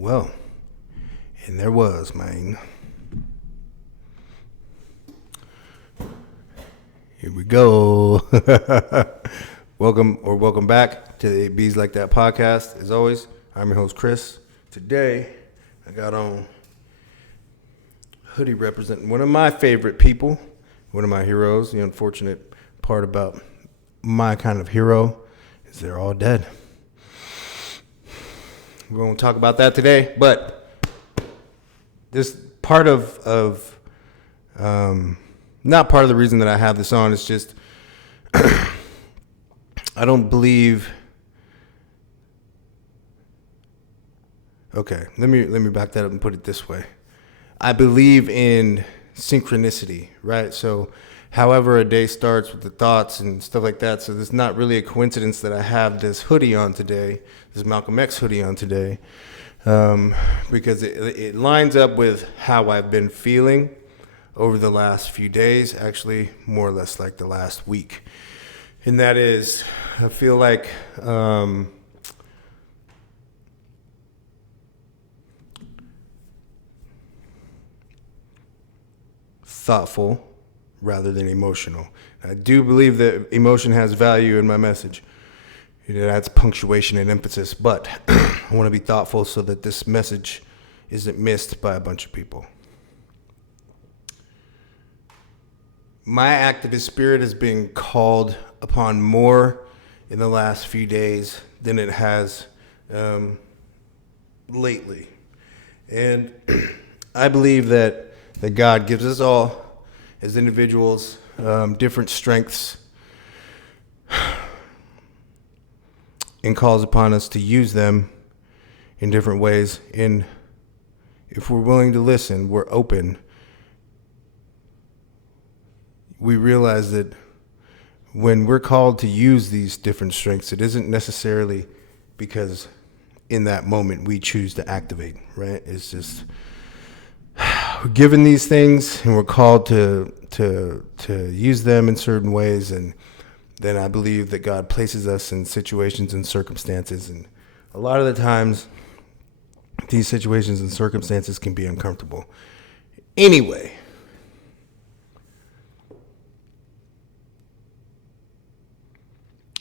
Well, and there was, man. Here we go. Welcome back to the Bees Like That podcast. As always, I'm your host, Chris. Today, I got on hoodie representing one of my favorite people, one of my heroes. The unfortunate part about my kind of hero is they're all dead. We're going to talk about that today, but this part of not part of the reason that I have this on. It's just I don't believe. Okay, let me back that up and put it this way. I believe in synchronicity, right? So however a day starts with the thoughts and stuff like that. So there's not really a coincidence that I have this hoodie on today, this Malcolm X hoodie on today, because it lines up with how I've been feeling over the last few days, actually more or less like the last week. And that is, I feel like thoughtful rather than emotional. I do believe that emotion has value in my message. It adds punctuation and emphasis, but I want to be thoughtful so that this message isn't missed by a bunch of people. My activist spirit has been called upon more in the last few days than it has lately. And I believe that God gives us all, as individuals, different strengths and calls upon us to use them in different ways. And if we're willing to listen, we're open, we realize that when we're called to use these different strengths, it isn't necessarily because in that moment we choose to activate, right? It's just we're given these things and we're called to use them in certain ways, and then I believe that God places us in situations and circumstances, and a lot of the times these situations and circumstances can be uncomfortable. Anyway,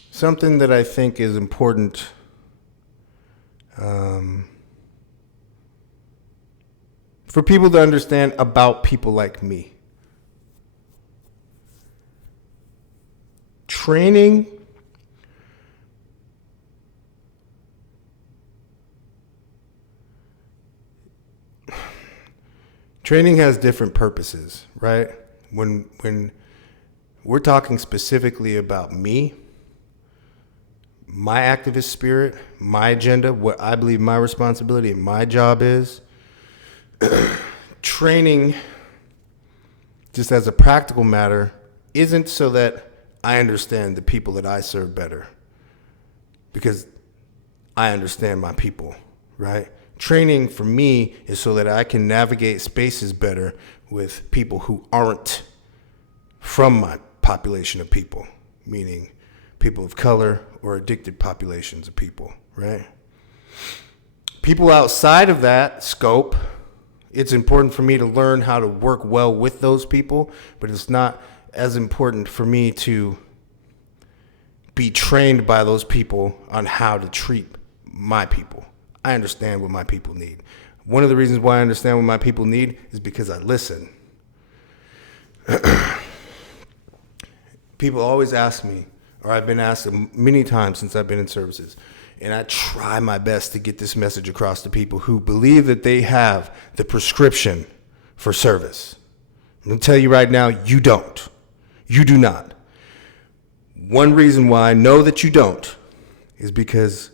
something that I think is important for people to understand about people like me. Training has different purposes, right? When we're talking specifically about me, my activist spirit, my agenda, what I believe my responsibility and my job is, training, just as a practical matter, isn't so that I understand the people that I serve better, because I understand my people, right? Training for me is so that I can navigate spaces better with people who aren't from my population of people, meaning people of color or addicted populations of people, right? People outside of that scope, it's important for me to learn how to work well with those people, but it's not as important for me to be trained by those people on how to treat my people. I understand what my people need. One of the reasons why I understand what my people need is because I listen. People always ask me, or I've been asked many times since I've been in services, and I try my best to get this message across to people who believe that they have the prescription for service. I'm going to tell you right now, you don't. You do not. One reason why I know that you don't is because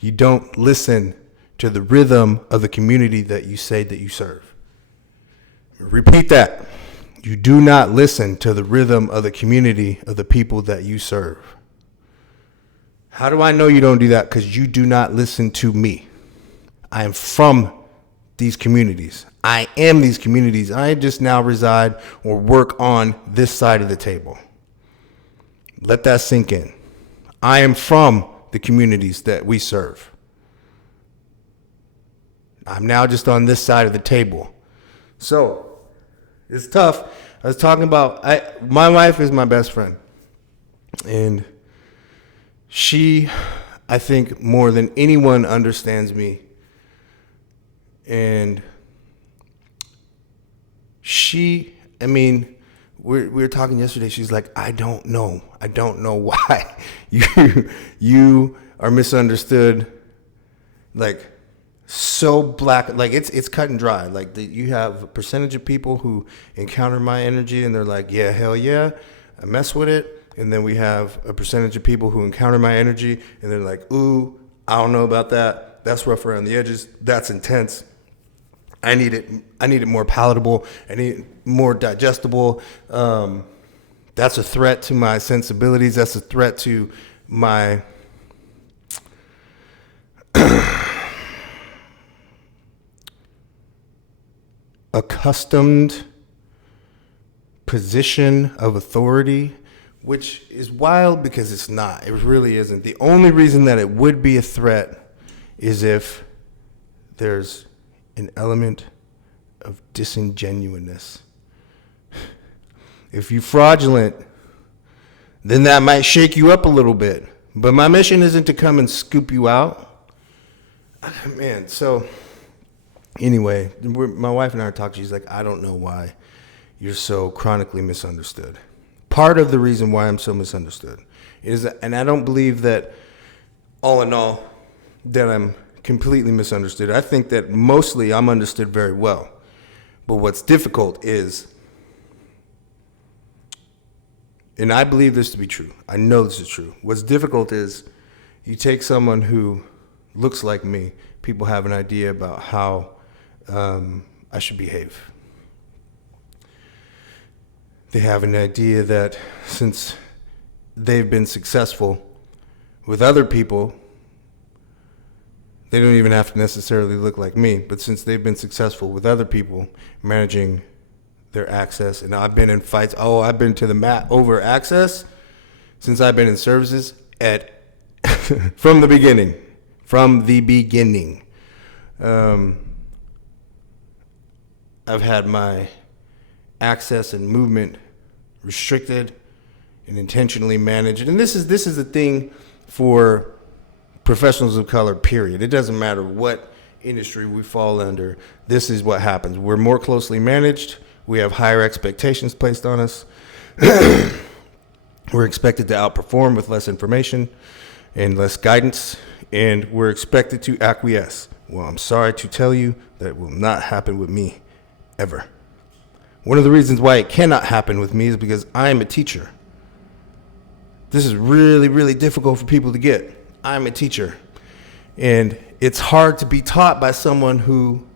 you don't listen to the rhythm of the community that you say that you serve. Repeat that. You do not listen to the rhythm of the community of the people that you serve. How do I know you don't do that? Because you do not listen to me. I am from these communities. I am these communities. I just now reside or work on this side of the table. Let that sink in. I am from the communities that we serve. I'm now just on this side of the table. So it's tough. I was talking about, my wife is my best friend. And she, I think, more than anyone understands me. And we were talking yesterday. She's like, I don't know why you are misunderstood. Like, so black, like it's cut and dry. Like you have a percentage of people who encounter my energy and they're like, yeah, hell yeah, I mess with it. And then we have a percentage of people who encounter my energy and they're like, ooh, I don't know about that. That's rough around the edges. That's intense. I need it more palatable. I need it more digestible. That's a threat to my sensibilities. That's a threat to my accustomed position of authority, which is wild because it's not. It really isn't. The only reason that it would be a threat is if there's an element of disingenuousness. If you're fraudulent, then that might shake you up a little bit. But my mission isn't to come and scoop you out. Man, so anyway, my wife and I are talking. She's like, I don't know why you're so chronically misunderstood. Part of the reason why I'm so misunderstood is, and I don't believe that all in all that I'm completely misunderstood. I think that mostly I'm understood very well. But what's difficult is, and I believe this to be true, I know this is true. What's difficult is you take someone who looks like me, people have an idea about how I should behave. They have an idea that since they've been successful with other people, they don't even have to necessarily look like me, but since they've been successful with other people managing their access, and I've been in fights, I've been to the mat over access since I've been in services from the beginning. I've had my access and movement restricted and intentionally managed. And this is the thing for professionals of color, period. It doesn't matter what industry we fall under. This is what happens. We're more closely managed. We have higher expectations placed on us. We're expected to outperform with less information and less guidance, and we're expected to acquiesce. Well, I'm sorry to tell you that will not happen with me ever. One of the reasons why it cannot happen with me is because I am a teacher. This is really, really difficult for people to get. I'm a teacher. And it's hard to be taught by someone who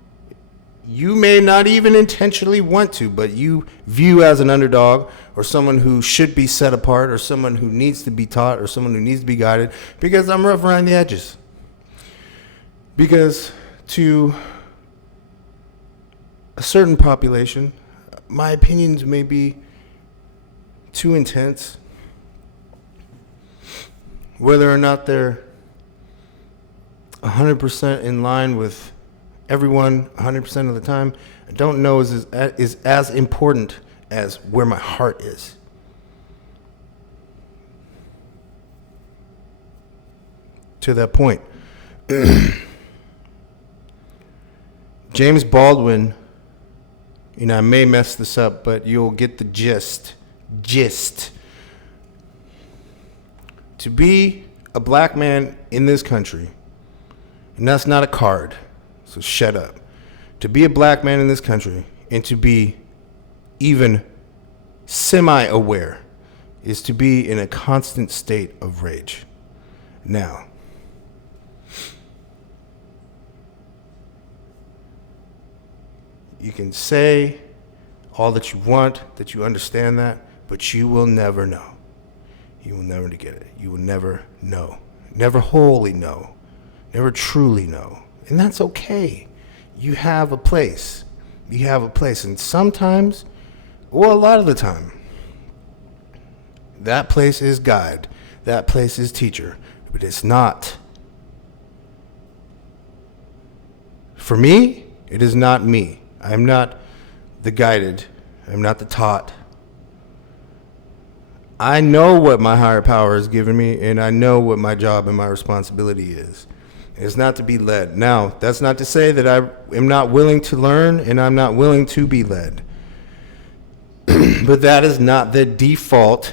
you may not even intentionally want to, but you view as an underdog, or someone who should be set apart, or someone who needs to be taught, or someone who needs to be guided, because I'm rough around the edges. Because to a certain population, my opinions may be too intense. Whether or not they're 100% in line with everyone 100% of the time, I don't know is as important as where my heart is. To that point, James Baldwin, I may mess this up, but you'll get the gist. To be a black man in this country, and that's not a card, so shut up. To be a black man in this country and to be even semi-aware is to be in a constant state of rage. Now, you can say all that you want, that you understand that, but you will never know. You will never get it. You will never know. Never wholly know. Never truly know. And that's okay. You have a place. You have a place. And sometimes, or a lot of the time, that place is guide. That place is teacher. But it's not For me, it is not me. I'm not the guided. I'm not the taught. I know what my higher power has given me, and I know what my job and my responsibility is. It's not to be led. Now, that's not to say that I am not willing to learn and I'm not willing to be led. But that is not the default.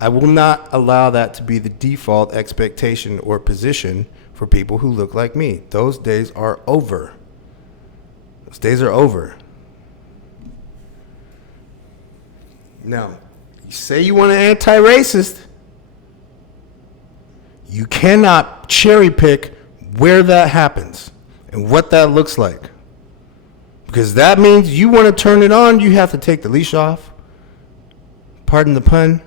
I will not allow that to be the default expectation or position for people who look like me. Those days are over. Those days are over. Now, you say you want an anti-racist. You cannot cherry pick where that happens and what that looks like. Because that means you want to turn it on, you have to take the leash off. Pardon the pun.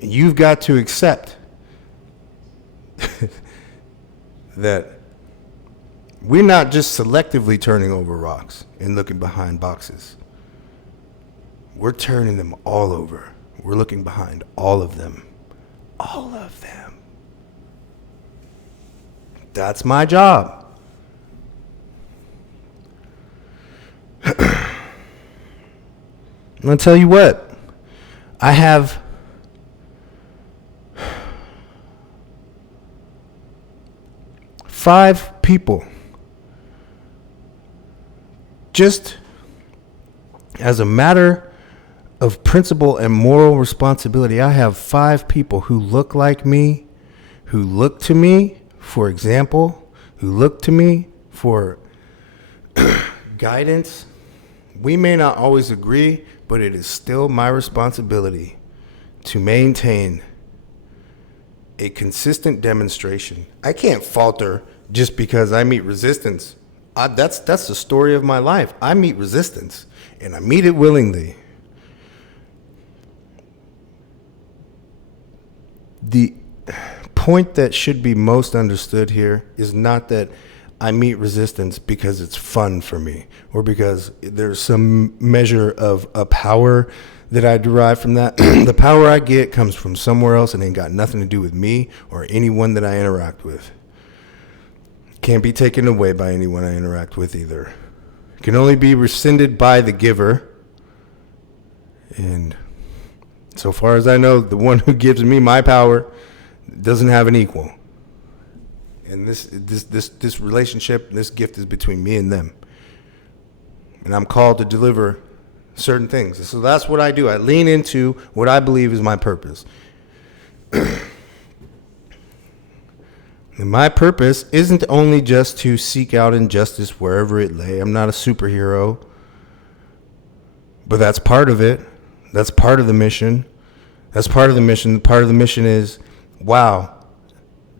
And you've got to accept that we're not just selectively turning over rocks and looking behind boxes. We're turning them all over. We're looking behind all of them. All of them. That's my job. I'm going to tell you what. I have five people. Just as a matter of principle and moral responsibility, I have five people who look like me, who look to me for example, who look to me for guidance. We may not always agree, but it is still my responsibility to maintain a consistent demonstration. I can't falter just because I meet resistance. That's the story of my life. I meet resistance, and I meet it willingly. The point that should be most understood here is not that I meet resistance because it's fun for me or because there's some measure of a power that I derive from that. The power I get comes from somewhere else and ain't got nothing to do with me or anyone that I interact with. Can't be taken away by anyone I interact with either. It can only be rescinded by the giver. And so far as I know, the one who gives me my power doesn't have an equal. And this relationship, this gift is between me and them. And I'm called to deliver certain things. So that's what I do. I lean into what I believe is my purpose. And my purpose isn't only just to seek out injustice wherever it lay. I'm not a superhero. But that's part of it. That's part of the mission. That's part of the mission. Part of the mission is, wow,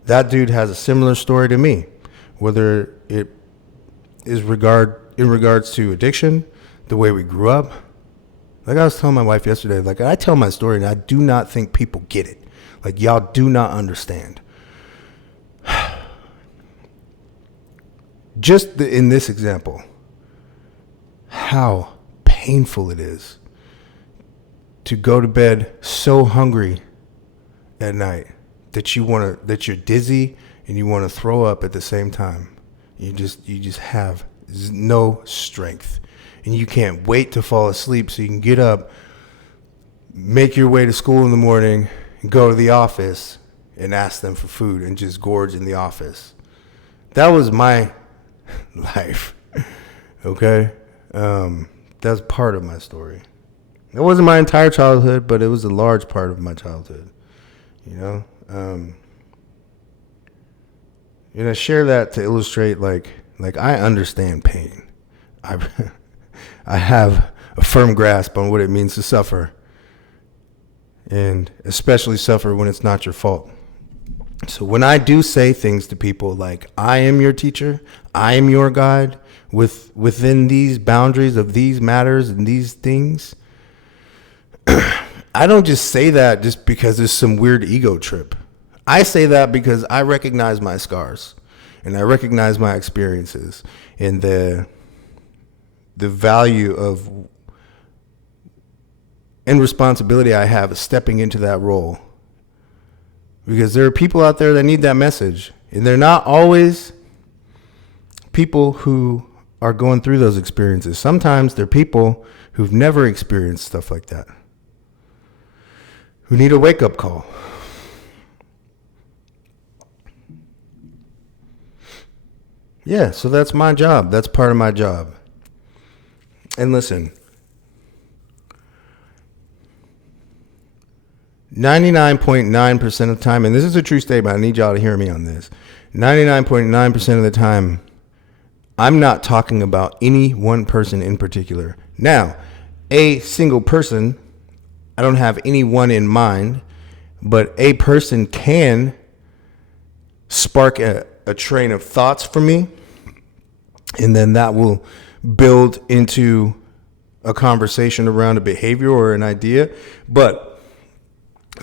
that dude has a similar story to me. Whether it is in regards to addiction, the way we grew up. Like I was telling my wife yesterday, like I tell my story and I do not think people get it. Like y'all do not understand. Just in this example, how painful it is to go to bed so hungry at night that you're dizzy and you want to throw up at the same time. You just have no strength, and you can't wait to fall asleep so you can get up, make your way to school in the morning, and go to the office and ask them for food and just gorge in the office. That was my life. Okay? That's part of my story. It wasn't my entire childhood, but it was a large part of my childhood. You know? I share that to illustrate like I understand pain. I have a firm grasp on what it means to suffer, and especially suffer when it's not your fault. So when I do say things to people like, I am your teacher, I am your guide, within these boundaries of these matters and these things, I don't just say that just because there's some weird ego trip. I say that because I recognize my scars and I recognize my experiences and the value of and responsibility I have of stepping into that role. Because there are people out there that need that message. And they're not always people who are going through those experiences. Sometimes they're people who've never experienced stuff like that, who need a wake-up call. Yeah, so that's my job. That's part of my job. And listen, 99.9% of the time, and this is a true statement, I need y'all to hear me on this. 99.9% of the time, I'm not talking about any one person in particular. Now, a single person, I don't have anyone in mind, but a person can spark a train of thoughts for me, and then that will build into a conversation around a behavior or an idea. But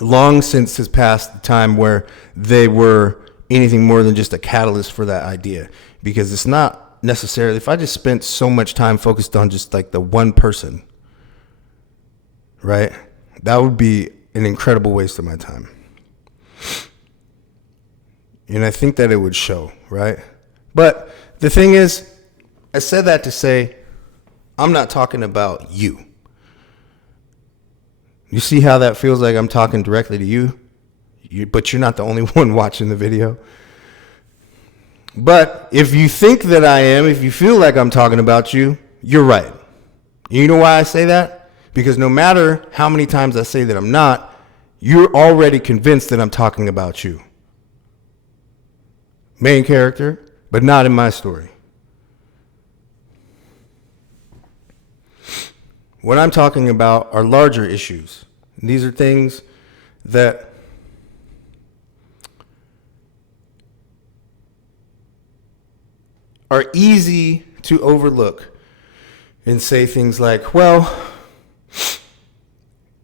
long since has passed the time where they were anything more than just a catalyst for that idea, because it's not necessarily, if I just spent so much time focused on just like the one person, right, that would be an incredible waste of my time. And I think that it would show, right? But the thing is, I said that to say, I'm not talking about you. You see how that feels like I'm talking directly to you? But you're not the only one watching the video. But if you think that I am, if you feel like I'm talking about you, you're right. You know why I say that? Because no matter how many times I say that I'm not, you're already convinced that I'm talking about you. Main character, but not in my story. What I'm talking about are larger issues. These are things that are easy to overlook and say things like, well,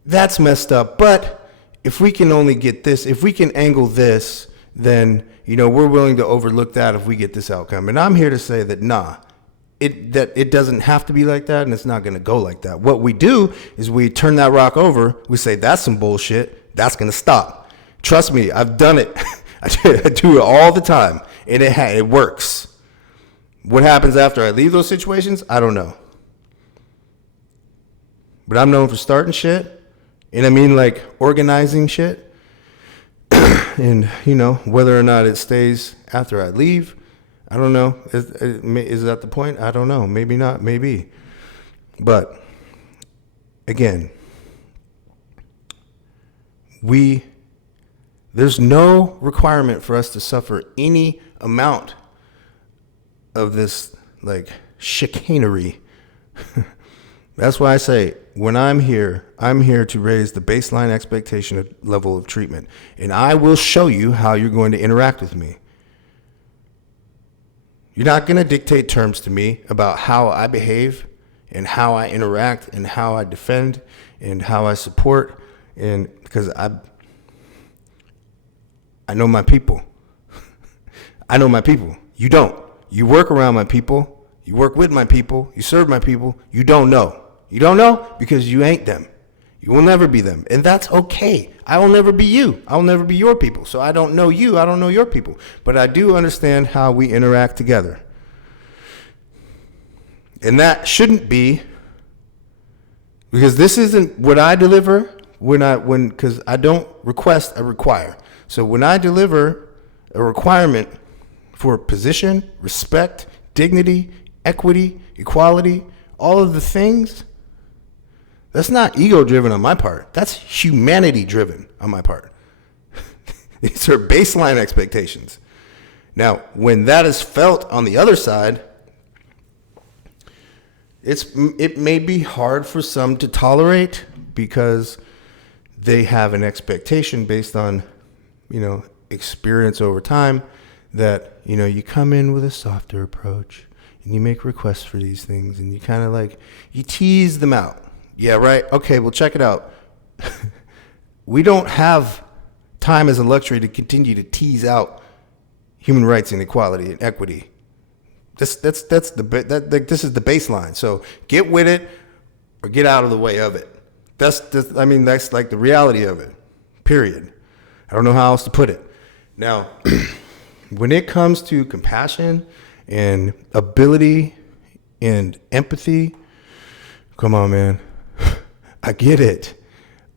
that's messed up, but if we can only get this, if we can angle this, then, we're willing to overlook that if we get this outcome. And I'm here to say that, it doesn't have to be like that, and it's not going to go like that. What we do is we turn that rock over, we say, that's some bullshit, that's going to stop. Trust me, I've done it. I do it all the time, and it works. What happens after I leave those situations, I don't know. But I'm known for starting shit, and I mean like organizing shit. And, whether or not it stays after I leave, I don't know. Is that the point? I don't know. Maybe not, maybe. But, again, there's no requirement for us to suffer any amount of this, like, chicanery. That's why I say, when I'm here to raise the baseline expectation level of treatment. And I will show you how you're going to interact with me. You're not going to dictate terms to me about how I behave and how I interact and how I defend and how I support. And because I know my people. I know my people. You don't. You work around my people. You work with my people. You serve my people. You don't know. You don't know because you ain't them. You will never be them. And that's okay. I will never be you. I will never be your people. So I don't know you. I don't know your people. But I do understand how we interact together. And that shouldn't be, because this isn't what I deliver because I don't request, I require. So when I deliver a requirement for position, respect, dignity, equity, equality, all of the things, that's not ego-driven on my part. That's humanity-driven on my part. These are baseline expectations. Now, when that is felt on the other side, it may be hard for some to tolerate because they have an expectation based on, experience over time that, you come in with a softer approach and you make requests for these things and you kind of you tease them out. Yeah, right. Okay, well, check it out. We don't have time as a luxury to continue to tease out human rights and equality and equity. This is the baseline. So get with it or get out of the way of it. That's like the reality of it. Period. I don't know how else to put it. Now, when it comes to compassion and ability and empathy, come on, man. I get it.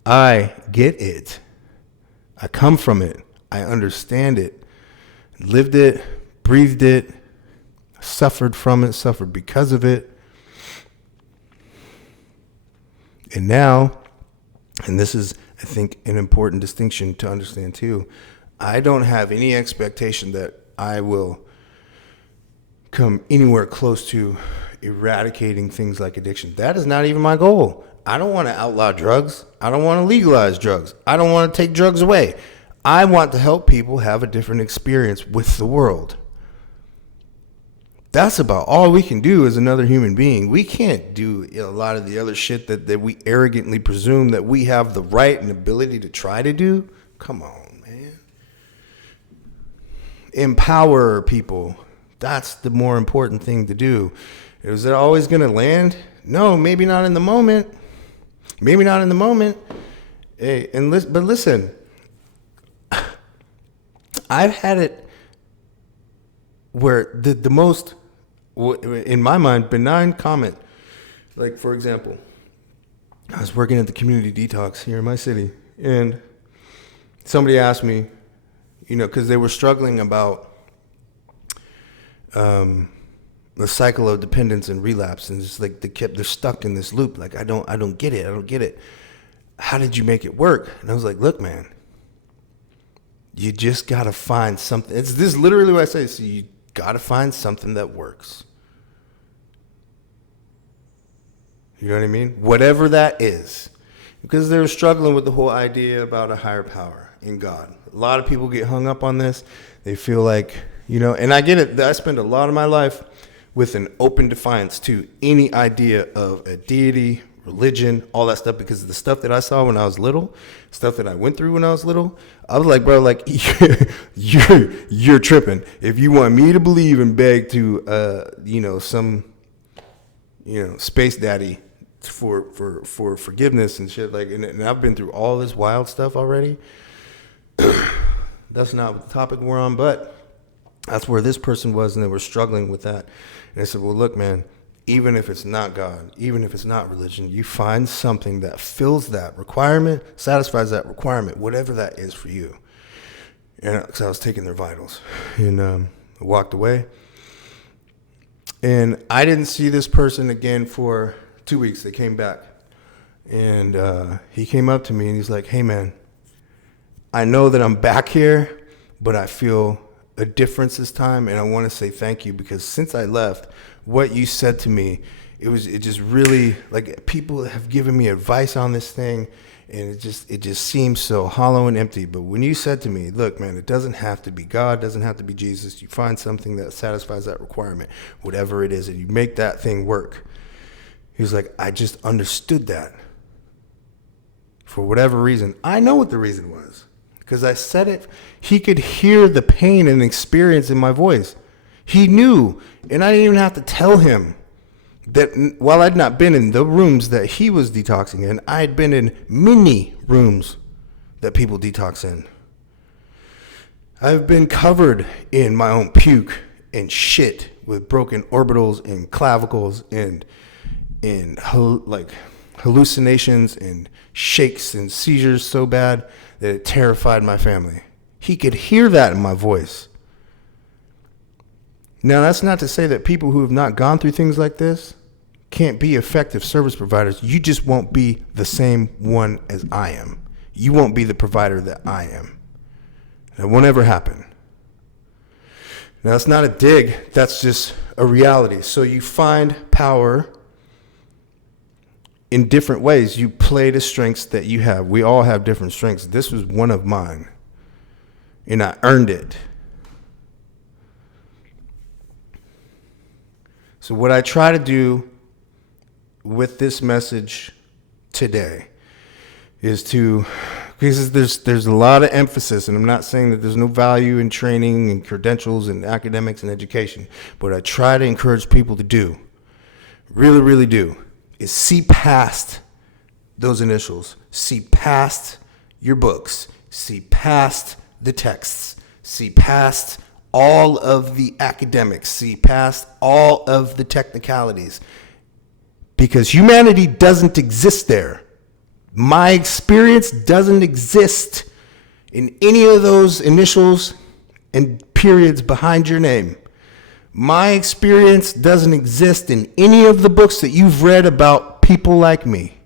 I get it. I come from it. I understand it. Lived it, breathed it, suffered from it, suffered because of it. And now, and this is, I think, an important distinction to understand too, I don't have any expectation that I will come anywhere close to eradicating things like addiction. That is not even my goal. I don't want to outlaw drugs. I don't want to legalize drugs. I don't want to take drugs away. I want to help people have a different experience with the world. That's about all we can do as another human being. We can't do a lot of the other shit that we arrogantly presume that we have the right and ability to try to do. Come on, man. Empower people. That's the more important thing to do. Is it always going to land? No, maybe not in the moment. Maybe not in the moment. Hey, but listen, I've had it where the most, in my mind, benign comment, like, for example, I was working at the community detox here in my city, and somebody asked me, because they were struggling about the cycle of dependence and relapse, and it's like they're stuck in this loop. Like, I don't get it. How did you make it work? And I was like, look, man, you just gotta find something. This is literally what I say. So you gotta find something that works. You know what I mean? Whatever that is, because they're struggling with the whole idea about a higher power in God. A lot of people get hung up on this. They feel like, and I get it. I spend a lot of my life with an open defiance to any idea of a deity, religion, all that stuff, because of the stuff that I saw when I was little, stuff that I went through when I was little. I was like, bro, like, you're tripping. If you want me to believe and beg to, some, space daddy for forgiveness and shit, like, and I've been through all this wild stuff already. That's not the topic we're on, but that's where this person was, and they were struggling with that. And I said, well, look, man, even if it's not God, even if it's not religion, you find something that fills that requirement, satisfies that requirement, whatever that is for you. And because I was taking their vitals, and I walked away. And I didn't see this person again for 2 weeks. They came back, and he came up to me, and he's like, hey, man, I know that I'm back here, but I feel a difference this time, and I want to say thank you, because since I left, what you said to me, it just really, like, people have given me advice on this thing, and it just seems so hollow and empty. But when you said to me, look, man, it doesn't have to be God, it doesn't have to be Jesus. You find something that satisfies that requirement, whatever it is, and you make that thing work. He was like, I just understood that. For whatever reason, I know what the reason was, because I said it. He could hear the pain and experience in my voice. He knew, and I didn't even have to tell him that while I'd not been in the rooms that he was detoxing in, I had been in many rooms that people detox in. I've been covered in my own puke and shit with broken orbitals and clavicles and hallucinations and shakes and seizures so bad that it terrified my family. He could hear that in my voice. Now, that's not to say that people who have not gone through things like this can't be effective service providers. You just won't be the same one as I am. You won't be the provider that I am. That won't ever happen. Now, that's not a dig. That's just a reality. So you find power in different ways. You play the strengths that you have. We all have different strengths. This was one of mine, and I earned it. So what I try to do with this message today is to, because there's a lot of emphasis, and I'm not saying that there's no value in training and credentials and academics and education, but what I try to encourage people to do, really, really do, is see past those initials, see past your books, see past the texts, see past all of the academics, see past all of the technicalities, because humanity doesn't exist there. My experience doesn't exist in any of those initials and periods behind your name. My experience doesn't exist in any of the books that you've read about people like me.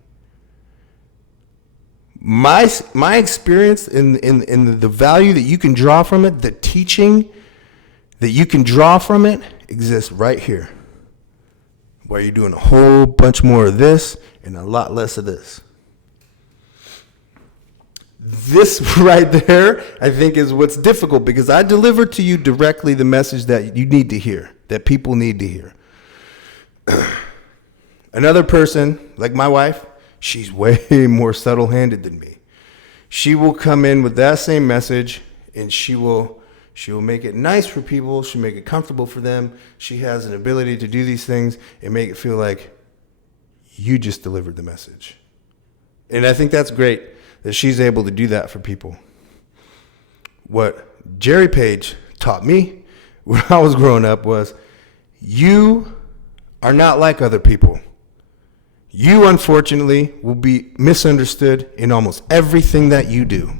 My experience in the value that you can draw from it, the teaching that you can draw from it, exists right here, where you're doing a whole bunch more of this and a lot less of this. This right there, I think, is what's difficult, because I deliver to you directly the message that you need to hear, that people need to hear. Another person, like my wife, she's way more subtle-handed than me. She will come in with that same message, and she will make it nice for people. She'll make it comfortable for them. She has an ability to do these things and make it feel like you just delivered the message. And I think that's great that she's able to do that for people. What Jerry Page taught me when I was growing up was, you are not like other people. You, unfortunately, will be misunderstood in almost everything that you do.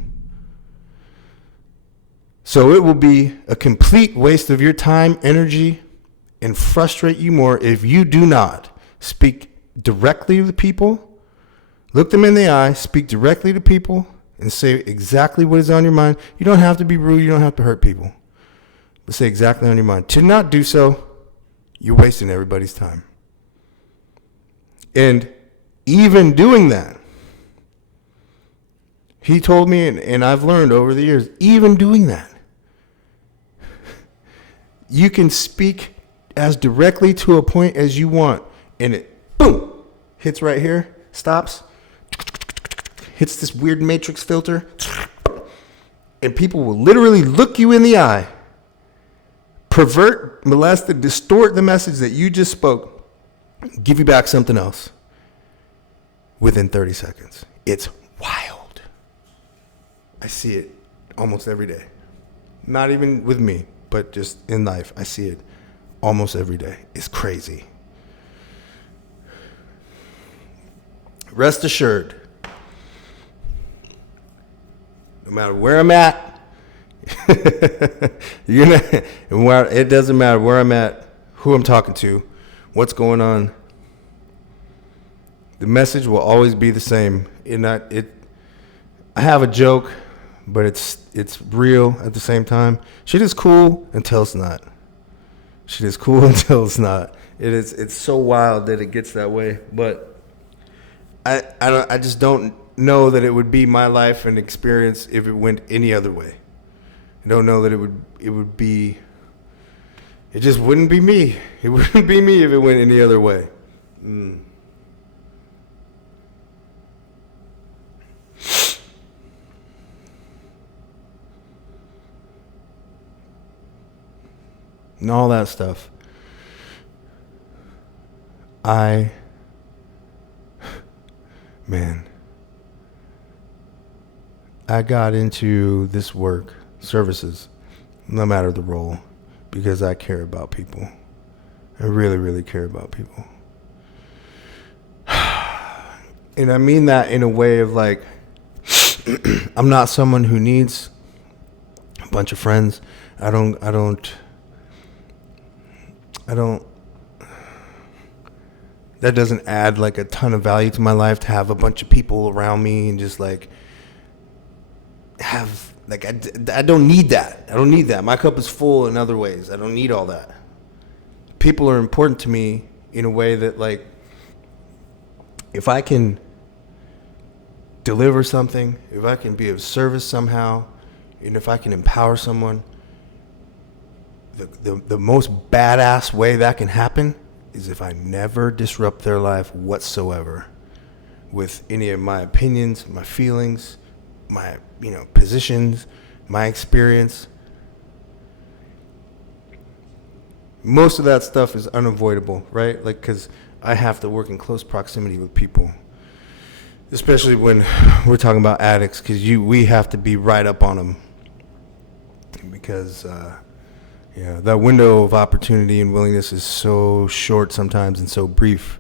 So it will be a complete waste of your time, energy, and frustrate you more if you do not speak directly to the people, look them in the eye, speak directly to people, and say exactly what is on your mind. You don't have to be rude. You don't have to hurt people. But say exactly on your mind. To not do so, you're wasting everybody's time. And even doing that, he told me, and I've learned over the years, even doing that, you can speak as directly to a point as you want, and it, boom, hits right here, stops, hits this weird matrix filter, and people will literally look you in the eye, pervert, molest, and distort the message that you just spoke, give you back something else within 30 seconds. It's wild. I see it almost every day. Not even with me, but just in life. I see it almost every day. It's crazy. Rest assured, no matter where I'm at, it doesn't matter where I'm at, who I'm talking to, what's going on. The message will always be the same. I have a joke, but it's real at the same time. Shit is cool until it's not. Shit is cool until it's not. It's so wild that it gets that way. But I just don't know that it would be my life and experience if it went any other way. I don't know that it would be. It just wouldn't be me. It wouldn't be me if it went any other way. And all that stuff. I got into this work, services, no matter the role, because I care about people. I really, really care about people. And I mean that in a way of like, I'm not someone who needs a bunch of friends. I don't that doesn't add like a ton of value to my life to have a bunch of people around me and just like have like I don't need that. I don't need that. My cup is full in other ways. I don't need all that. People are important to me in a way that like if I can deliver something, if I can be of service somehow, and if I can empower someone, the most badass way that can happen is if I never disrupt their life whatsoever with any of my opinions, my feelings, my positions, my experience. Most of that stuff is unavoidable, right? Like, because I have to work in close proximity with people, especially when we're talking about addicts, because we have to be right up on them because Yeah, that window of opportunity and willingness is so short sometimes and so brief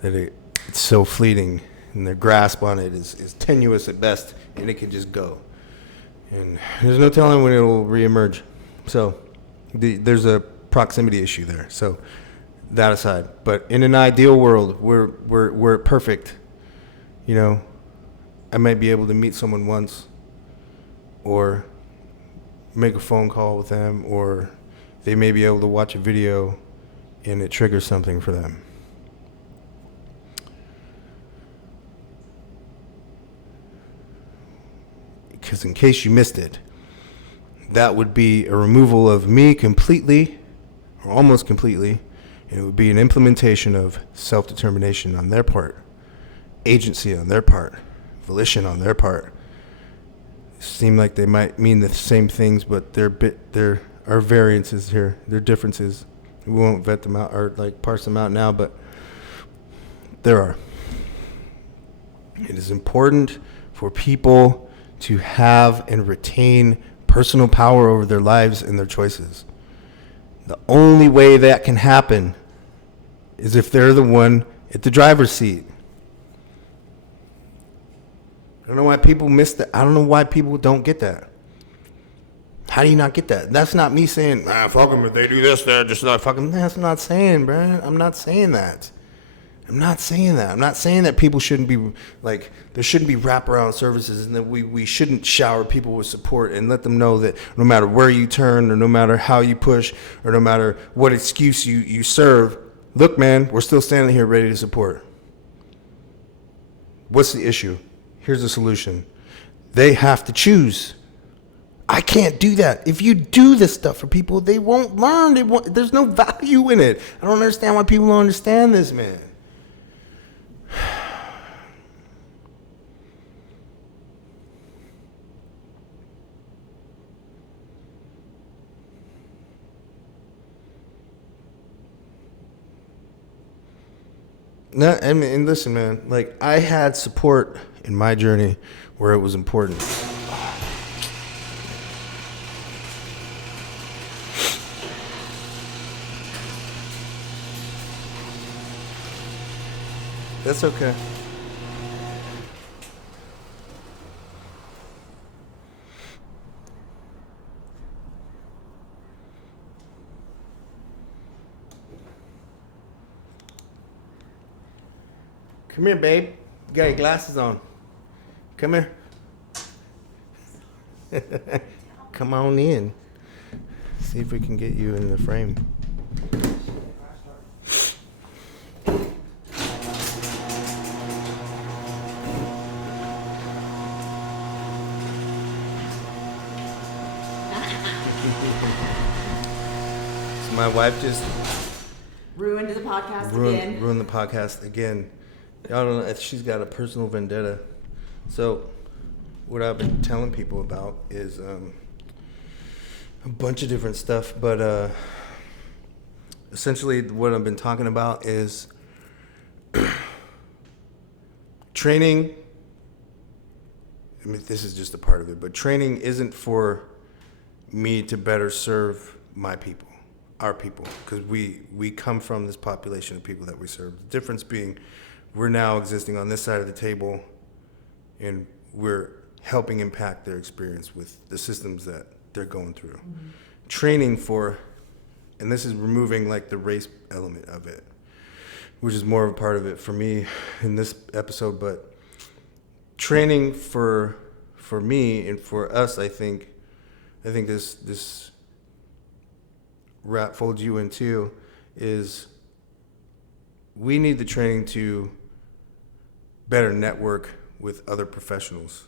that it's so fleeting, and their grasp on it is tenuous at best, and it can just go. And there's no telling when it will reemerge. So there's a proximity issue there. So that aside, but in an ideal world, we're perfect. You know, I might be able to meet someone once, or make a phone call with them, or they may be able to watch a video and it triggers something for them. Because in case you missed it, that would be a removal of me completely, or almost completely, and it would be an implementation of self-determination on their part, agency on their part, volition on their part. Seem like they might mean the same things, but there are variances here. There are differences. We won't vet them out or like parse them out now, but there are. It is important for people to have and retain personal power over their lives and their choices. The only way that can happen is if they're the one at the driver's seat. I don't know why people miss that. I don't know why people don't get that. How do you not get that? That's not me saying, fuck them if they do this, they're just not fucking. That's not saying, bro. I'm not saying that. I'm not saying that people shouldn't be, like, there shouldn't be wraparound services, and that we shouldn't shower people with support and let them know that no matter where you turn, or no matter how you push, or no matter what excuse you serve, look, man, we're still standing here ready to support. What's the issue? Here's the solution. They have to choose. I can't do that. If you do this stuff for people, they won't learn. There's no value in it. I don't understand why people don't understand this, man. No, I mean, and listen, man. Like, I had support in my journey where it was important. That's okay. Come here, babe. You got your glasses on. Come here. Come on in. See if we can get you in the frame. So my wife just ruined the podcast again. Ruined the podcast again. Y'all don't know if she's got a personal vendetta. So what I've been telling people about is a bunch of different stuff, but essentially what I've been talking about is training. I mean, this is just a part of it, but training isn't for me to better serve my people, our people, because we come from this population of people that we serve. The difference being we're now existing on this side of the table, and we're helping impact their experience with the systems that they're going through. Mm-hmm. Training for, and this is removing like the race element of it, which is more of a part of it for me in this episode, but training for me and for us, I think this wrap folds you in too, is we need the training to better network with other professionals.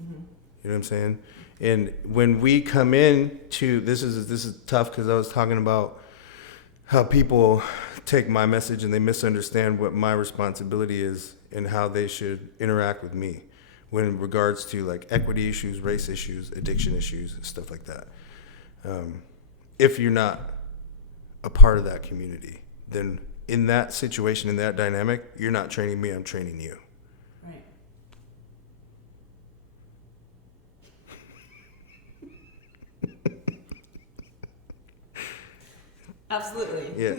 Mm-hmm. You know what I'm saying? And when we come in to, this is tough because I was talking about how people take my message and they misunderstand what my responsibility is and how they should interact with me when in regards to like equity issues, race issues, addiction issues, stuff like that. If you're not a part of that community, then in that situation, in that dynamic, you're not training me, I'm training you. Right. Absolutely. Yeah.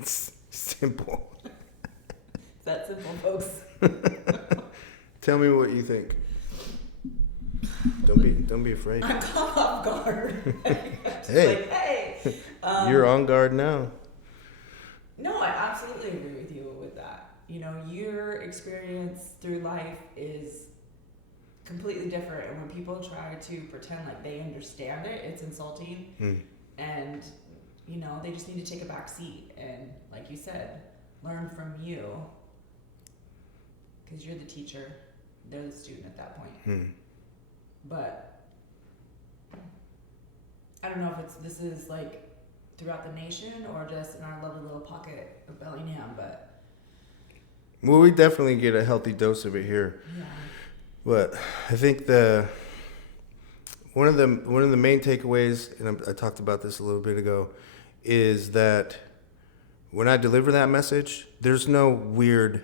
It's simple. It's that simple, folks. Tell me what you think. Don't be afraid. I'm caught off guard. Just Hey. like, hey. You're on guard now. No, I absolutely agree with you with that. You know, your experience through life is completely different, and when people try to pretend like they understand it, it's insulting. And you know, they just need to take a back seat and, like you said, learn from you, because you're the teacher, they're the student at that point. But I don't know if this is like throughout the nation or just in our lovely little pocket of Bellingham, but Well, we definitely get a healthy dose of it here. yeah. But I think one of the main takeaways, and I talked about this a little bit ago, is that when I deliver that message, there's no weird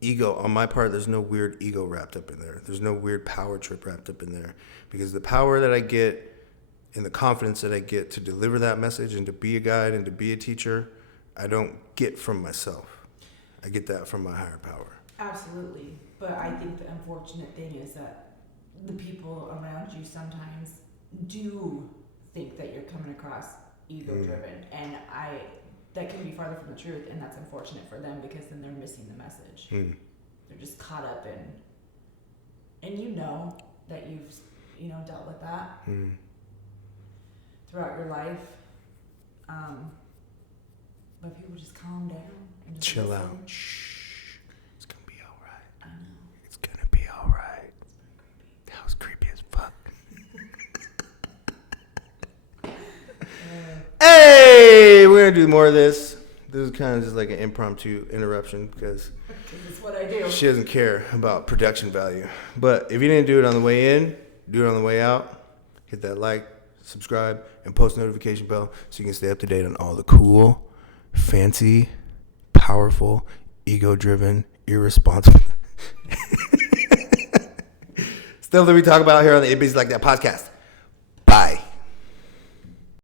ego on my part. There's no weird ego wrapped up in there. There's no weird power trip wrapped up in there, because the power that I get and the confidence that I get to deliver that message and to be a guide and to be a teacher, I don't get from myself. I get that from my higher power. Absolutely. But I think the unfortunate thing is that the people around you sometimes do think that you're coming across ego driven, and that can be farther from the truth, and that's unfortunate for them, because then they're missing the message. They're just caught up in, and you know that you've dealt with that throughout your life. But people just calm down and just Chill listen. out. Shh. It's gonna be all right. I know. It's gonna be all right. That was creepy as fuck. Hey, we're gonna do more of this. This is kind of just like an impromptu interruption because It's what I do. she doesn't care about production value. But if you didn't do it on the way in, do it on the way out. Hit that like, subscribe, and post notification bell so you can stay up to date on all the cool, fancy, powerful, ego-driven, irresponsible stuff that we talk about here on the It Busy Like That podcast.